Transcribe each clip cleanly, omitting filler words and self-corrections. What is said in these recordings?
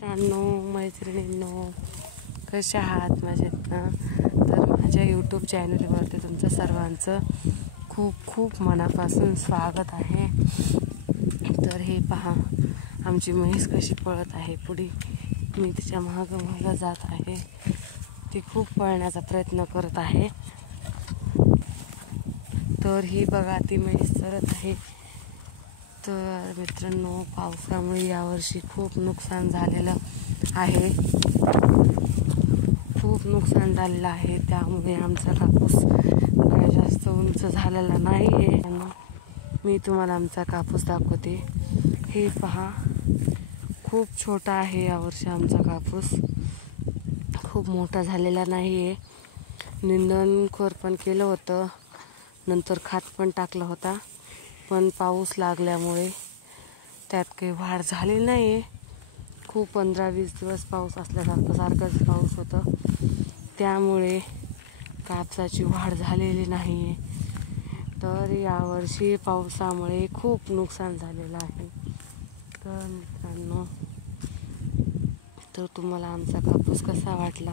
मित्रांनो, मैत्रिणींनो, कशा आहात? मजेत ना? तर माझ्या यूट्यूब चॅनलवरती तुमचं सर्वांचं खूप खूप मनापासून स्वागत आहे. तर हे पहा, आमची म्हैस कशी पळत आहे पुढे. मी तिच्या मागं जात आहे. ती खूप पळण्याचा प्रयत्न करत आहे. तर ही बघा, ती म्हैस चरत आहे. तर मित्रांनो, पावसामुळे यावर्षी खूप नुकसान झालेलं आहे. त्यामुळे आमचा कापूस काही जास्त उंच झालेला नाही आहे. मी तुम्हाला आमचा कापूस दाखवते. हे पहा, खूप छोटा आहे यावर्षी आमचा कापूस. खूप मोठा झालेला नाही आहे. निंदण खुरपण केलं होतं, नंतर खत पण टाकला होता, पण पाऊस लागल्यामुळे त्यात काही वाढ झाली नाही आहे. खूप 15-20 दिवस पाऊस सारखाच पाऊस होता, त्यामुळे कापसाची वाढ झालेली नाही आहे. तर यावर्षी पावसामुळे खूप नुकसान झालेलं आहे. तर मित्रांनो, तर तुम्हाला आमचा कापूस कसा वाटला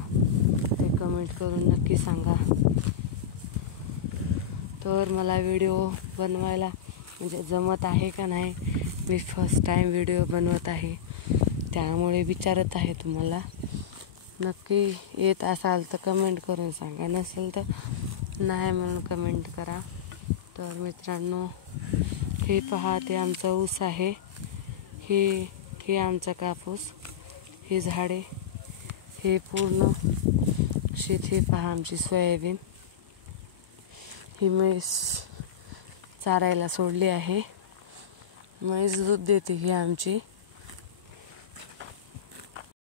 ते कमेंट करून नक्की सांगा. तर मला व्हिडिओ बनवायला म्हणजे जमत आहे का नाही. मी फर्स्ट टाईम व्हिडिओ बनवत आहे, त्यामुळे विचारत आहे तुम्हाला. नक्की येत असाल तर कमेंट करून सांगा, नसेल तर नाही म्हणून कमेंट करा. तर मित्रांनो, हे पहा, ते आमचा ऊस आहे. हे आमचा कापूस, हे झाडे, हे पूर्ण शेत. हे पहा आमची सोयाबीन. ही म्हैस चारायला सोडली आहे. म्हैस दूध देते ही आमची.